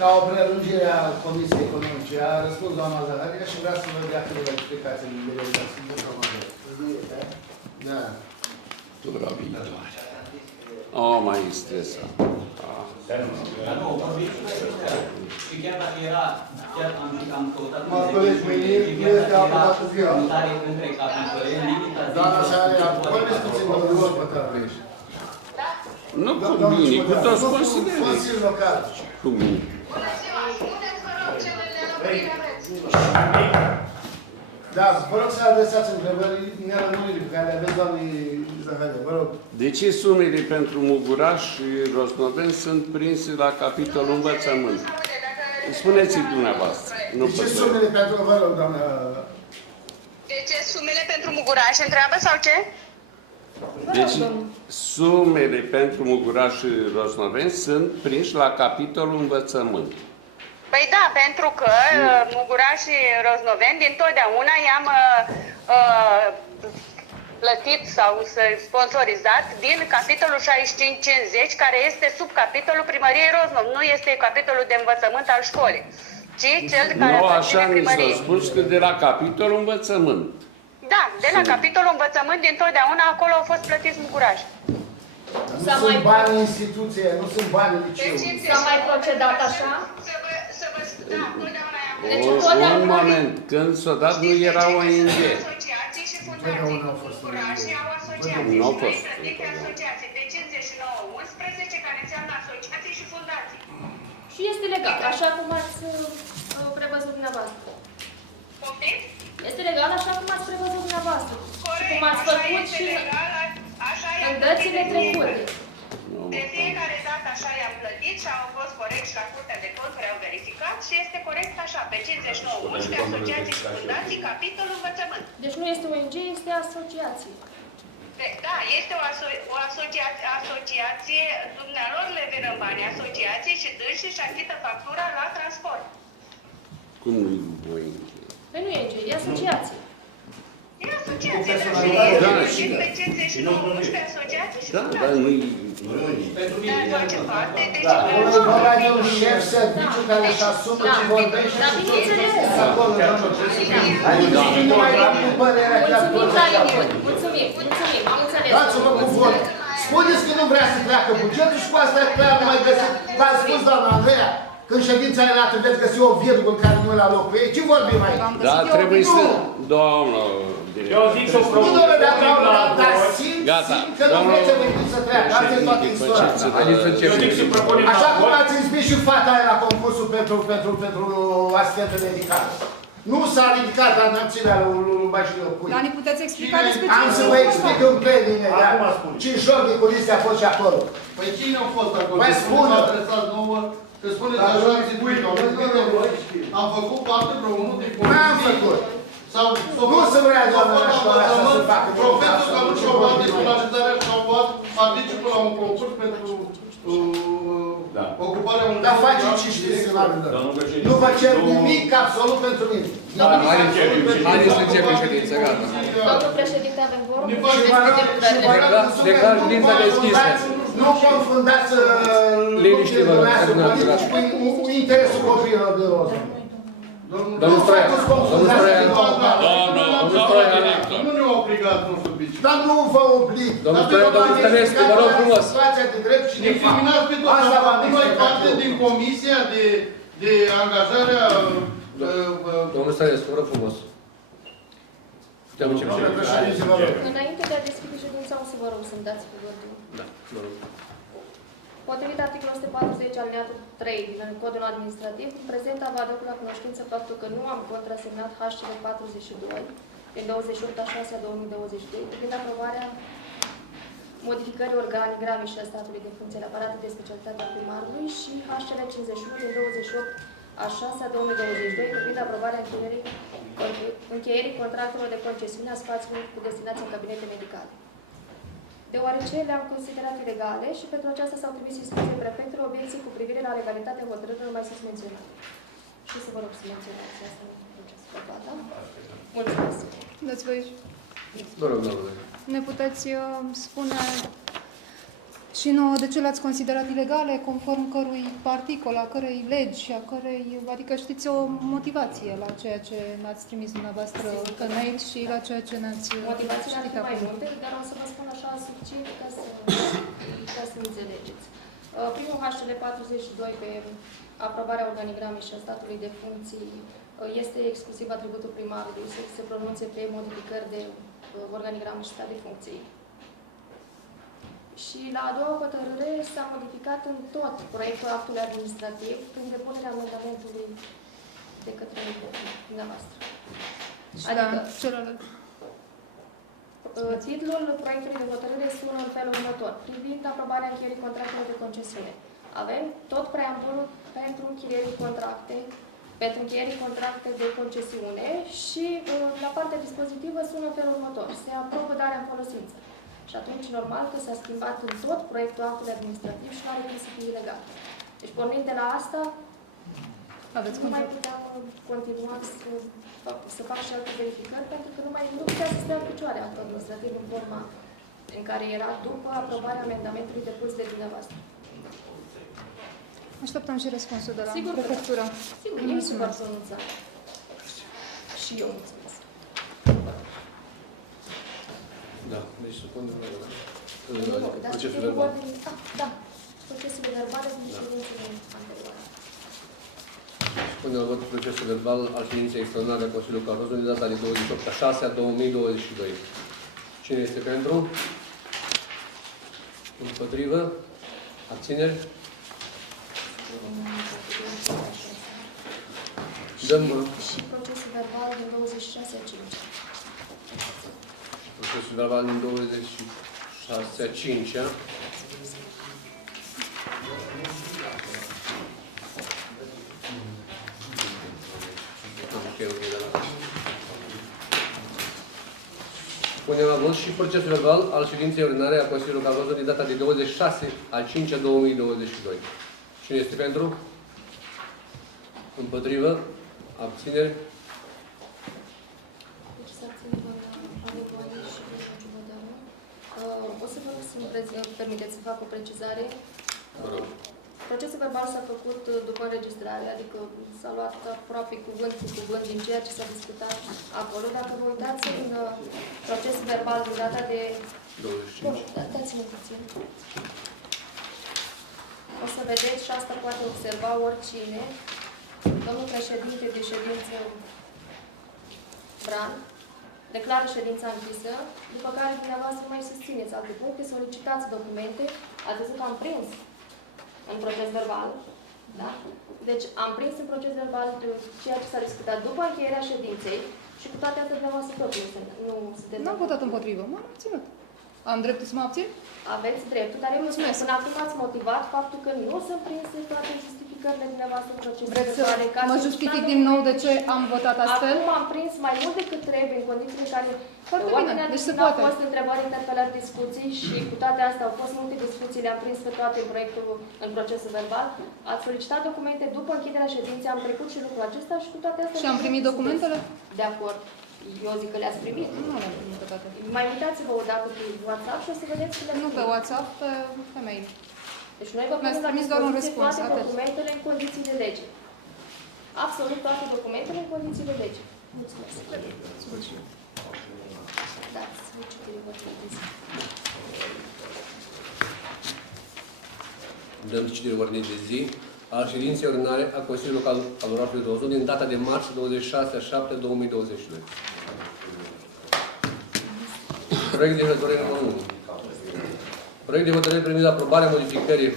Ca o prelungire a Comisiei Economice, a răspuns doamna Zaharia și vreau să vă dea câteva explicații din delegație. Da. Tura viitoare. Mai stresat. Dar nu, vorbim și chiar dacă era, chiar am căutat mutare între capitole, limita de... Doamna Zaharia, vorbiți puțin de lucruri pe care ești. Nu cu mine, cu toți consilierii. Consiliul local. Cu mine. Bună ziua, spuneți, vă rog, ce nelămuriri aveți. Da, vă rog să adresați întrebări nelămuriri pe care le aveți, doamnei Zaharia, vă rog. De ce sumele pentru Muguraș și Rosnoven sunt prinse la capitolul învățământ? Spuneți-i dumneavoastră. De ce sumele pentru, vă rog, doamna... De ce sumele pentru Muguraș întreabă sau ce? Deci, sumele pentru Muguraș și Rosnoven sunt prinși la capitolul învățământ. Păi da, pentru că Muguraș și Rosnoven dintotdeauna i-am plătit sau sponsorizat din capitolul 6550, care este sub capitolul primăriei Roznov. Nu este capitolul de învățământ al școlii, ci cel care Nu, aparține așa mi s-a primăriei. spus că de la capitolul învățământ. Da, de la capitolul învățământ dintotdeauna acolo au fost plătiți Muguraș. Nu sunt bani instituție, nu sunt bani liceului. S-a mai procedat așa? Da, totdeauna i-am Un moment, când s-a dat nu era ONG. asociații și fundații. Mugurașii au asociații. Nu au Și fost. noi plătim pe asociații de 59-11, care înseamnă asociații și fundații. Și este legal, așa cum ați prevăzut dumneavoastră. Poftim? Este legal așa cum ați prevăzut dumneavoastră. Corect, Cum ați așa făcut este și legal, așa în i-am dățile plătit. trecute. De fiecare dată așa i-am plătit și au fost corect și la Curtea de Conturi au verificat și este corect așa, pe 59-11, asociații și fundații, capitolul învățământ. Deci nu este ONG, este asociație. Da, este o asociație, dumnealor le vin în bani asociații și dânsii și achită factura la transport. Cum nu-i ONG? Păi nu e ONG, e asociație. E asociație, Da, și pe 59-11, asociații și Da, dar fundații. nu-i... Pentru Dar mine, face parte, deci... Da, nu vorba de un șef serviciu care își asumă ce vorbește Da, și bineînțeles. acolo, domnul. Adică nu mai dau cu părerea chiar Mulțumim toți tare așa. mult. Mulțumim, mulțumim, am înțeles. Dați-vă cu vot. Spuneți că nu vrea să treacă bugetul și cu asta e clar, nu mai găsit. V-ați spus, doamna Andreea, că în ședința relată veți găsi o virgulă care nu e la loc cu ei. Ce vorbim aici? Da, trebuie să... Doamnă... Eu zic să o Nu, domnule, dar simt că nu Domnul vreți să veniți să treacă. Asta e toată istoria. Haideți să Eu zic să propunem la Așa cum vot. ați înscris și fata aia la concursul pentru asistentă medicală. Nu s-a ridicat la înălțimea lui Bașilor Cui. Dar ne puteți explica despre ce Am să vă explic în plen imediat. Ce joc de culise a fost și acolo. Păi cine au fost acolo? Păi spune. Adresați nouă, că spuneți că așa ați zis, am făcut parte vreo unul din N-am făcut. Sau Nu se vrea doamna la școala asta să facă. profesorul că nu și-au luat descolarizarea și-au luat participul la un concurs pentru ocuparea unui... Dar face ce știți să nu vă cer nimic absolut pentru mine. Haideți să începem ședința, gata. Domnul președinte, avem vorum. Declar ședința deschisă. Nu confundați Liniște, vă rog, politici cu interesul copiilor de roză. Domnul Stroian, domnul Stroian, Nu ne-au obligat, nu știu bici. Dar nu vă oblig. domnul Stroian, domnul Stănescu, vă rog frumos. Situația de drept și de fapt. Discriminați pe toți. Asta v-am Nu mai explicat parte eu. din comisia de angajare a... Domnul Stănescu, vă rog frumos. Putem începe Domnule ședința. președinte, vă rog. Înainte de a deschide ședința, o să vă rog să-mi dați cuvântul. Da, vă rog. Potrivit articolul 140 alineatul 3 din Codul Administrativ, prezent vă aduc la cunoștință faptul că nu am contrasemnat HCL 42 din 28/6/2022 privind aprobarea modificării organigrame și a statului de funcție la aparate de specialitate a primarului și HCL 51 din 28/6/2022 privind aprobarea încheierii contractelor de concesiune a spațiului cu destinație în cabinete medicale. Deoarece le-am considerat ilegale și pentru aceasta s-au trimis instrucții prefectului obiecții cu privire la legalitatea hotărârilor mai sus menționate. Și să vă rog să menționați asta în procesul de plată. Mulțumesc. dați voi. Vă rog, domnule. Ne puteți spune Și nouă, de ce le-ați considerat ilegale, conform cărui articol, a cărei legi, a cărei, adică știți o motivație la ceea ce ne-ați trimis dumneavoastră pe mail și la ceea ce ne-ați Motivațiile ar citit fi mai acum. multe, dar o să vă spun așa succint ca să înțelegeți. Primul HCL 42 pe aprobarea organigramei și a statului de funcții este exclusiv atributul primarului să se pronunțe pe modificări de organigramă și stat de funcții. Și la a doua hotărâre s-a modificat în tot proiectul actului administrativ prin depunerea amendamentului de către dumneavoastră. Și Adică, la celălalt. titlul proiectului de hotărâre sună în felul următor. Privind aprobarea încheierii contractelor de concesiune. Avem tot preambulul pentru încheierii contracte, pentru încheierii contracte de concesiune și la partea dispozitivă sună în felul următor. Se aprobă darea în folosință. Și atunci, normal că s-a schimbat în tot proiectul actului administrativ și nu are cum să fie ilegal. Deci, pornind de la asta, Aveți nu mai cum puteam continua să fac și alte verificări, pentru că nu putea să stea în picioare actul administrativ în forma în care era după aprobarea amendamentului depus de dumneavoastră. Așteptăm și răspunsul de la Sigur că da. prefectură. Sigur, ei se vor pronunța. Și eu mulțumesc. Da, deci supunem Dar procesul citirea verbal. ordinii, da, procesele verbale din ședințele anterioare. Supunem la vot procesul verbal al ședinței extraordinare a Consiliului Local Rozul, data de 28/6/2022. Cine este pentru? Împotrivă? Abțineri? Dăm Și procesul verbal din 26/5. procesul verbal din 26/5. Punem la vot și procesul verbal al ședinței ordinare a Consiliului Local Rozul din data de 26/5/2022. Cine este pentru? Împotrivă? Abțineri? Deci să ținem la nevoie și de judecătorul. O să vă rog să-mi permiteți să fac o precizare. Vă rog. Procesul verbal s-a făcut după înregistrare, adică s-a luat aproape cuvânt cu cuvânt din ceea ce s-a discutat acolo. Dacă vă uitați în procesul verbal din data de... 25. Dați-mi puțin. O să vedeți și asta poate observa oricine. Domnul președinte de ședință Bran declară ședința închisă, după care dumneavoastră mai susțineți alte puncte, solicitați documente, ați văzut că am prins în proces verbal, da? Deci am prins în proces verbal ceea ce s-a discutat după încheierea ședinței și cu toate astea dumneavoastră tot nu sunteți. N-am votat împotrivă, m-am abținut. Am dreptul să mă abțin? Aveți dreptul, dar eu nu spun. Până acum ați motivat faptul că nu sunt prinse toate justificările dumneavoastră în procesul Vreți să verbal. mă justific din nou de ce am votat astfel? Acum am prins mai mult decât trebuie în condițiile în care Foarte oamenii bine, deci se au poate. fost întrebări, interpelări, discuții și cu toate astea au fost multe discuții, le-am prins pe toate în proiectul, în procesul verbal. Ați solicitat documente după închiderea ședinței, am trecut și lucrul acesta și cu toate astea... Și am primit documentele? De acord. Eu zic că le-ați primit. Nu le-am primit pe toate. Mai uitați-vă o dată pe WhatsApp și o să vedeți că le-ați Nu pe primit. WhatsApp, pe mail. Deci noi vă Mi-ați punem la trimis doar un dispoziție răspuns, toate atât. documentele în condiții de lege. Absolut toate documentele în condiții de lege. Mulțumesc. Da, să citire votul de zi. Dăm citire ordinii de zi al ședinței ordinare a Consiliului Local al orașului Rozul din data de marți 26/7/2022. Proiect de hotărâre numărul 1. Proiect de hotărâre privind aprobarea modificării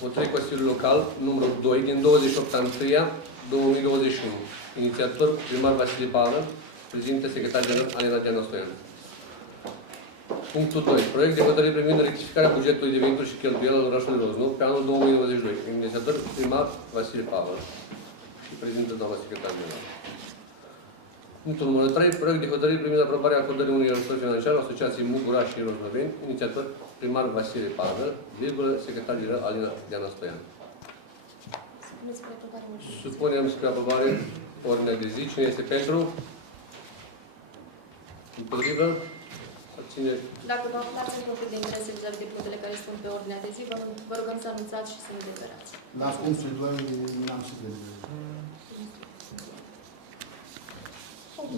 hotărârii Consiliului Local numărul 2 din 28/1/2021. Inițiator primar Vasile Pavel, președinte secretar general Alina Gianostoian. Punctul 2. Proiect de hotărâre privind rectificarea bugetului de venituri și cheltuieli al orașului Roznu pe anul 2022. Inițiator primar Vasile Pavel și președinte doamna secretar general. Punctul numărul 3. Proiect de hotărâre privind aprobarea acordării unui ajutor financiar Asociației Muguraș și Roznoveni. Inițiator primar Vasile Pavel, secretar general Alina Gianostoian. Spuneți spre aprobare moțiunii. Supunem spre aprobare ordinea de zi. Cine este pentru? Împotrivă? Abțineri. Dacă vă aflați în conflict de interese vis-a-vis de punctele care sunt pe ordinea de zi, vă rugăm să anunțați și să ne deliberați. La punctul 2 n-am să vedem.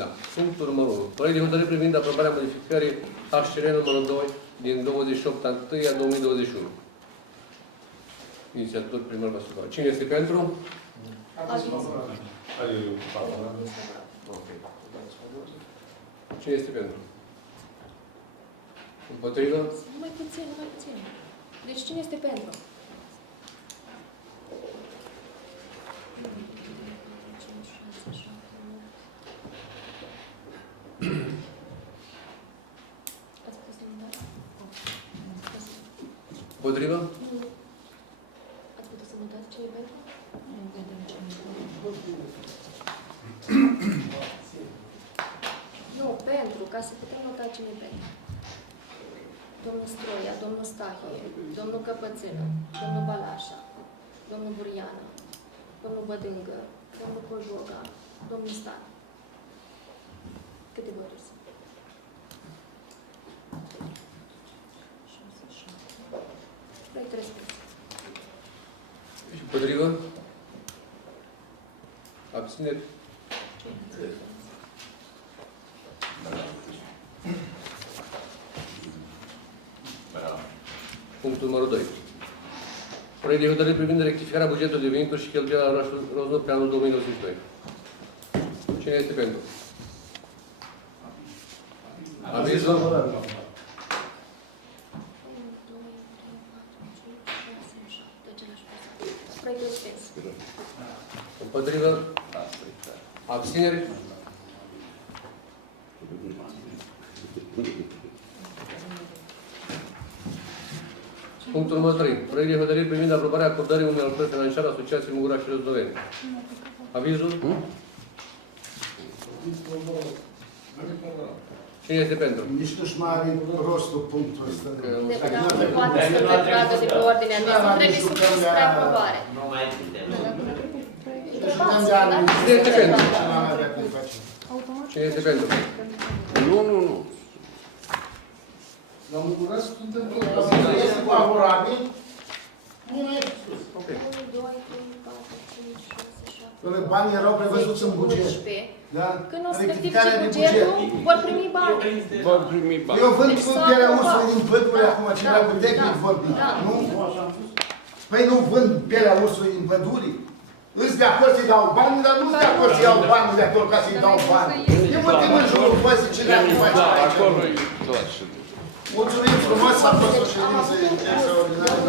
Da. Punctul numărul 1. Proiect de hotărâre privind aprobarea modificării HCR numărul 2 din 28/1/2021. Inițiator primar Vasilu. Cine este pentru? Cine este pentru? Împotrivă? Numai puțin, numai puțin. Deci cine este pentru? Împotrivă? Ați putut să notați ce e pentru? Nu, pentru, ca să putem nota cine e pentru. Domnul Stroia, domnul Stahie, domnul Căpățână, domnul Balașa, domnul Buriană, domnul Bădângă, domnul Cojoga, domnul Stan. Câte voturi sunt? 6, 7. Proiect respins. Și împotrivă? Abțineri? Punctul numărul 2. Proiect de hotărâre privind rectificarea bugetului de venituri și cheltuieli al orașului Roznov pe anul 2022. Cine este pentru? Avizul? 1, 2, 3, 4, 5, 6, 7. Același persoană. Proiect respins. Împotrivă? Abțineri? Punctul numărul 3. Proiect de hotărâre privind aprobarea acordării unui ajutor financiar Asociației Mugurat și Răzdoveni. Avizul? Cine este pentru? Nici nu-și mai are rostul punctul ăsta. Deputatul nu poate să retragă de pe ordinea de zi, trebuie supus spre aprobare. Nu mai putem. Întrebați, da? Cine este pentru? Automat. Cine este pentru? Nu, nu, nu. La Mugurat suntem toți. Este favorabil? Nu e sus. 1, 2, 3, 4, 5, 6, 7. Până banii erau prevăzuți în buget. 11. Da? Când o să Rectificarea rectifice de bugetul, buget. vor primi bani. Vor primi bani. Eu vând Deci cu s-a pielea aprobat. ursului din pădure acum, ce Da, era cu tehnic da, vorbit. da. Nu? Păi nu vând pielea ursului din pădure? Îți de acord să-i dau bani, dar nu-s de acord să iau bani de acolo ca să-i dau bani. E motiv în jurul păsii ce le-am face Da, aici. acolo e clar și de. Mulțumim frumos, a fost o Deci am ședință avut un extraordinară.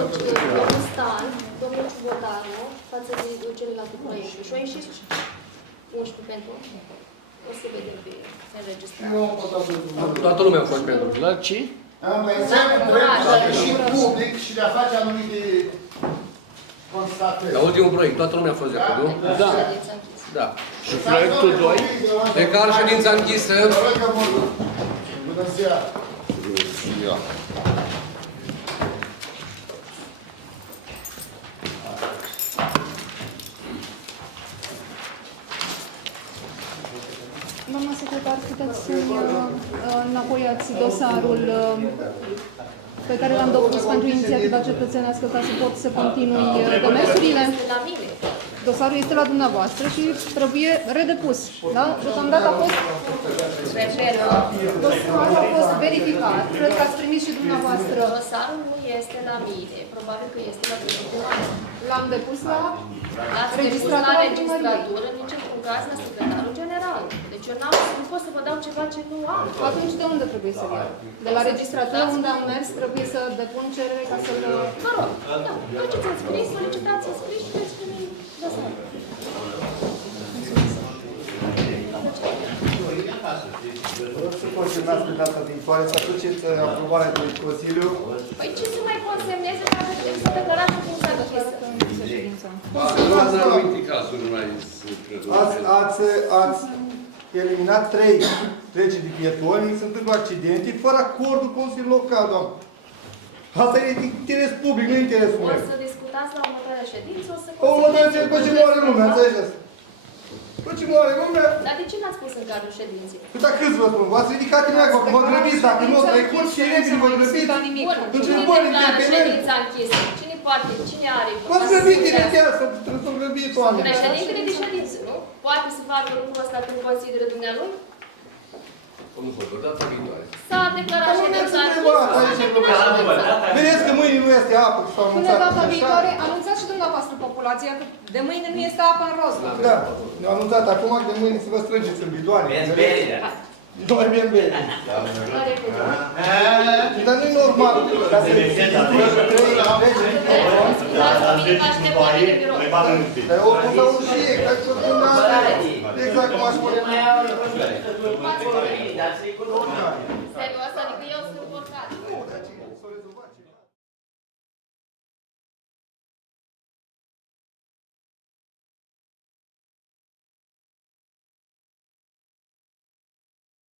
domnul Stan, domnul Ciubotanu, față de celelalte proiecte. Și au ieșit 11 pentru. O să vedem pe înregistrare. Eu am votat pentru. Toată lumea a fost pentru. La ce? Am înseamnă dreptul de și public și de a face anumite constatări. La ultimul proiect, toată lumea a fost de acord, nu? Da. Ședința închisă. Da. Și proiectul 2? Declar ședința închisă. Bună ziua! Ia. Doamna secretar, puteți să-mi înapoiați dosarul pe care l-am depus pentru inițiativa cetățenească ca să pot să continui demersurile. La mine. Dosarul este la dumneavoastră și trebuie redepus. Da? Deocamdată a fost, dosarul a fost verificat. Cred că ați primit și dumneavoastră. Dosarul nu este la mine. Probabil că este la primul. L-am depus la L-ați depus la registratură, nici într-un caz la secretarul general. Deci eu nu pot să vă dau ceva ce nu am. Atunci de unde trebuie să iau? De la registratură unde am mers trebuie să depun cerere ca să-l... Mă rog, da, faceți în scris, solicitați în scris și veți primi dosarul. Vreau să consemnați pe data viitoare, să aduceți aprobarea de Consiliu. Păi ce să mai consemneze dacă trebuie să declarați cum s-a închisă? În anumite cazuri mai Ați eliminat 3 legi de pietoni, se întâmplă accidente, fără acordul Consiliului Local, doamnă. Asta e interes public, nu interesul O meu. să discutați la următoarea ședință, o să O următoare ce după ce moare lumea, înțelegeți? Păi ce moare lumea? Dar de ce n-ați spus în cadrul ședinței? Păi dar câți vă spun? V-ați ridicat imediat, vă grăbiți, dacă nu o trecut și repede vă grăbiți. Bun, cine declară ședința închisă? Cine poate, cine are? V-ați grăbit imediat, trebuie să grăbiți oameni. Președintele de ședință, nu? Poate să facă lucrul ăsta când consideră dumnealui? Domnul Hodor, data viitoare. S-a declarat Dar nu ședința ne-ați întrebat, aici e problema. închisă. Vedeți că mâine nu este apă, că s-au Până anunțat. data așa. viitoare, anunțați și dumneavoastră populația că de mâine nu este apă în Roznov. Da, ne-au anunțat acum că de mâine să vă strângeți în bidoane. Nu mai bine bine. Dar nu-i normal. Ca să dar eu o pun la ușie, ca să spun exact cum aș spune. Serios, adică eu sunt porcat.